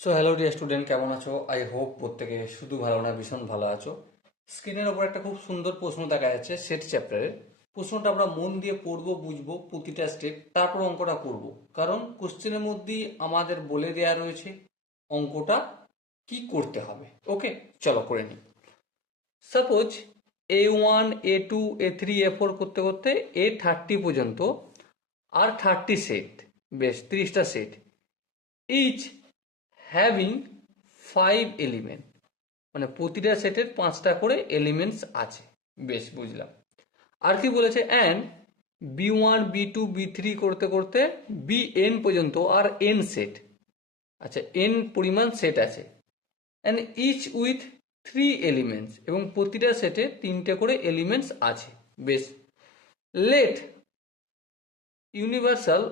So hello dear student, কেমন আছো? I hope প্রত্যেকে শুধু ভালো না, ভীষণ ভালো আছো। স্ক্রিনের ওপর একটা খুব সুন্দর প্রশ্ন দেখা যাচ্ছে সেট চ্যাপ্টারের। প্রশ্নটা আমরা মন দিয়ে পড়বো, বুঝবো প্রতিটা স্টেপ, তারপর অঙ্কটা করব। কারণ কোশ্চেনের মধ্যেই আমাদের বলে দেয়া রয়েছে অঙ্কটা কি করতে হবে। ওকে, চলো করে নিই। Suppose A1 A2 A3 A4 করতে করতে A30 পর্যন্ত আর 30 সেট, বেশ 30টা সেট, ইচ হ্যাভিং 5 এলিমেন্ট, মানে প্রতিটা সেটের 5টা করে এলিমেন্টস আছে। বেশ, বুঝলাম। আর কি বলেছে, অ্যান্ড B1 B2 B3 করতে করতে Bn পর্যন্ত আর n সেট, আচ্ছা n পরিমাণ সেট আছে, অ্যান্ড ইচ উইথ 3 এলিমেন্টস, এবং প্রতিটা সেটে 3টে করে এলিমেন্টস আছে। বেশ, let universal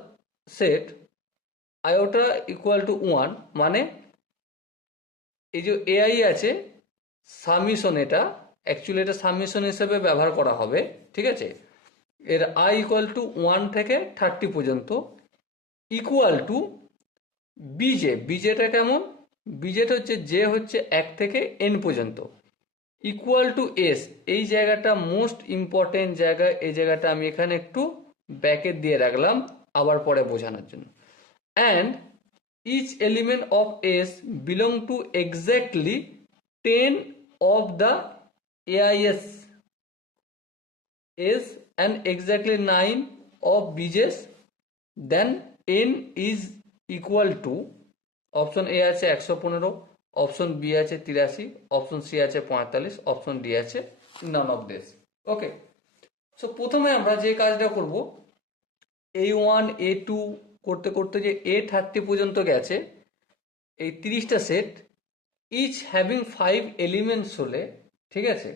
set iota equal to 1, মানে এই যে এআই আছে সামিশন, এটা অ্যাকচুয়ালি এটা সামিশন হিসেবে ব্যবহার করা হবে, ঠিক আছে। এর আই ইকুয়াল টু 1 থেকে 30 পর্যন্ত ইকুয়াল টু বিজেটা কেমন, বিজেটা হচ্ছে যে হচ্ছে 1 থেকে n পর্যন্ত, ইকুয়াল টু এস। এই জায়গাটা মোস্ট ইম্পর্টেন্ট জায়গা, এই জায়গাটা আমি এখানে একটু ব্যাকেট দিয়ে রাখলাম আবার পরে বোঝানোর জন্য। And each element of S belong to exactly 10 of the AIS S and exactly 9 of BJs, then N is equal to, option A আছে 115, অপশন বি আছে 83, অপশন সি আছে 45, অপশন ডি আছে none of this. Okay, so প্রথমে আমরা যে কাজটা করব, A1 A2 করতে করতে যে A30 পর্যন্ত গেছে, এই 30টা সেট ইচ হ্যাভিং 5 এলিমেন্টস হলে, ঠিক আছে,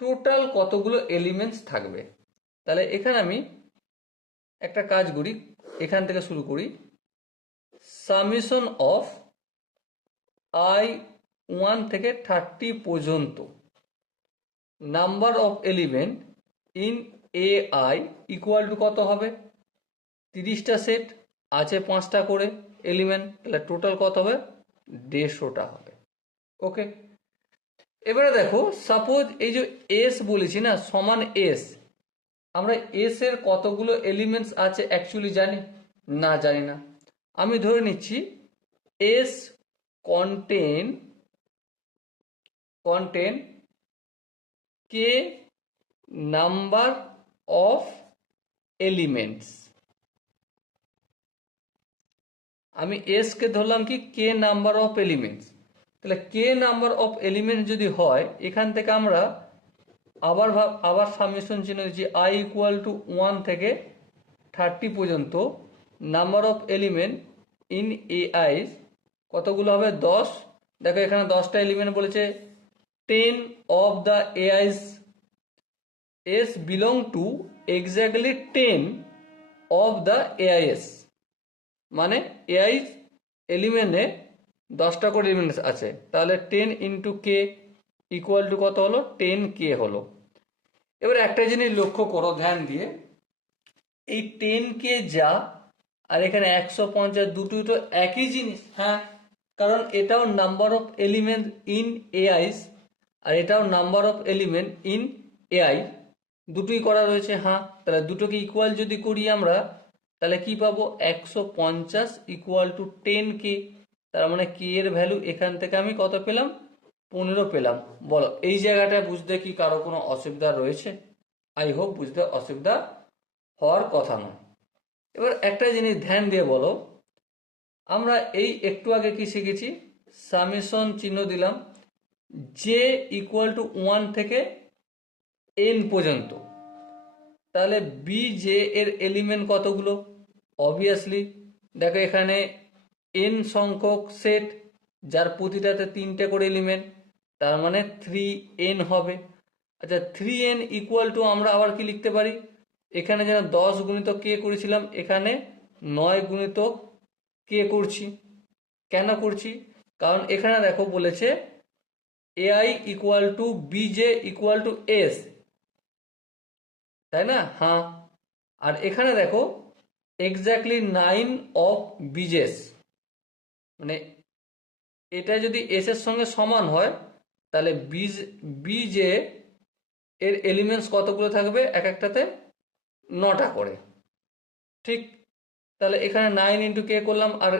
টোটাল কতগুলো এলিমেন্টস থাকবে। তাহলে এখানে আমি একটা কাজ করি, এখান থেকে শুরু করি। সামেশন অফ I1 থেকে 30 পর্যন্ত number of element in AI equal to কত হবে, 30টা সেট আছে 5টা করে এলিমেন্ট, তাহলে টোটাল কত হবে, 150টা হবে। ওকে, এবারে দেখো, সাপোজ এই যে এস বলেছি না, সমান এস, আমরা এস এর কতগুলো এলিমেন্টস আছে অ্যাকচুয়ালি জানি না? জানি না। আমি ধরে নিচ্ছি S contain contain K number of elements. আমি এস কে ধরলাম কি কে নাম্বার অফ এলিমেন্টস, তাহলে কে নাম্বার অফ এলিমেন্টস যদি হয়, এখান থেকে আমরা আবার সামেশন চিহ্ন দিচ্ছি, আই ইকুয়াল টু 1 থেকে 30 পর্যন্ত number of element in AI কতগুলো হবে, 10। দেখো এখানে 10টা এলিমেন্ট বলেছে, 10 of the AIs S belong to exactly 10 of the AIS, মানে এআই এলিমেন্টে 10টা করে এলিমেন্টস আছে, তাহলে 10 ইন্টু কে ইকুয়াল টু কত হলো, 10K হলো। এবার একটা জিনিস লক্ষ্য করো ধ্যান দিয়ে, এই 10K যা আর এখানে 150 দুটোই তো একই জিনিস, হ্যাঁ, কারণ এটাও নাম্বার অফ এলিমেন্ট ইন এআইস আর এটাও number of element in AI, দুটোই করা রয়েছে, হ্যাঁ। তাহলে দুটোকে ইকুয়াল যদি করি আমরা, তাহলে কি পাবো, 150 ইকুয়াল টু 10K, তার মানে কে এর ভ্যালু এখান থেকে আমি কত পেলাম, 15 পেলাম। বলো এই জায়গাটায় বুঝতে কি কারো কোনো অসুবিধা রয়েছে? আই হোপ বুঝতে অসুবিধা হওয়ার কথা নয়। এবার একটা জিনিস ধ্যান দিয়ে বলো, আমরা এই একটু আগে কি শিখেছি, সামেশন চিহ্ন দিলাম, জে ইকুয়াল টু 1 থেকে n পর্যন্ত, তাহলে বি জে এর এলিমেন্ট কতগুলো, অবভিয়াসলি দেখো এখানে n সংখ্যক সেট, যার প্রতিটাতে 3টে করে এলিমেন্ট, তার মানে 3n হবে। আচ্ছা, 3n ইকুয়াল টু আমরা আবার কি লিখতে পারি, এখানে যেন 10 গুণিতক কে করেছিলাম, এখানে 9 গুণিতক কে করছি। কেন করছি, কারণ এখানে দেখো বলেছে AI equal to BJ equal to S, তাই না? হ্যাঁ। আর এখানে দেখো এক্স্যাক্টলি 9 অফ বিজেস, মানে এটা যদি এস এর সঙ্গে সমান হয় তাহলে বীজে এর এলিমেন্টস কতগুলো থাকবে, এক একটাতে 9টা করে। ঠিক, তাহলে এখানে 9 ইন্টু কে করলাম, আর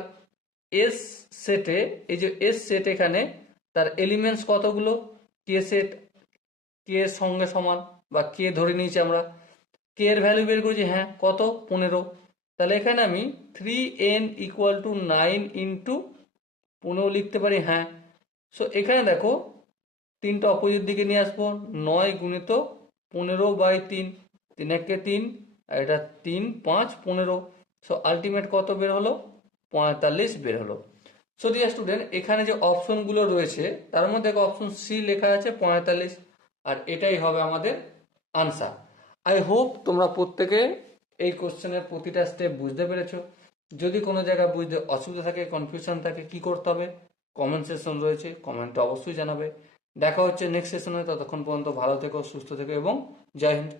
এস সেটে, এই যে এস সেট এখানে তার এলিমেন্টস কতগুলো, কে সেট কে এর সঙ্গে সমান বা কে ধরে নিয়েছি আমরা, কে এর ভ্যালু বের করেছি, হ্যাঁ কত, 15। তাহলে এখানে আমি 3n ইকুয়াল টু 9 ইন্টু 15 লিখতে পারি, হ্যাঁ। সো এখানে দেখো তিনটা অপোজিট দিকে নিয়ে আসবো, 9 গুণিত 15/3, 3 একে 3, আর এটা 3 5 15। সো আলটিমেট কত বের হলো, 45 বের হলো। সো ডিয়ার স্টুডেন্ট, এখানে যে অপশনগুলো রয়েছে তার মধ্যে অপশন সি লেখা আছে 45, আর এটাই হবে আমাদের আনসার। আই হোপ তোমরা প্রত্যেকে এই কোশ্চেনের প্রতিটা স্টেপ বুঝতে পেরেছো। যদি কোনো জায়গায় বুঝতে অসুবিধা থাকে, কনফিউশন থাকে, কি করতে হবে, কমেন্ট সেকশন রয়েছে, কমেন্টে অবশ্যই জানাবে। দেখা হচ্ছে নেক্সট সেশনে, ততক্ষণ পর্যন্ত ভালো থেকো, সুস্থ থেকো এবং জয় হিন্দ।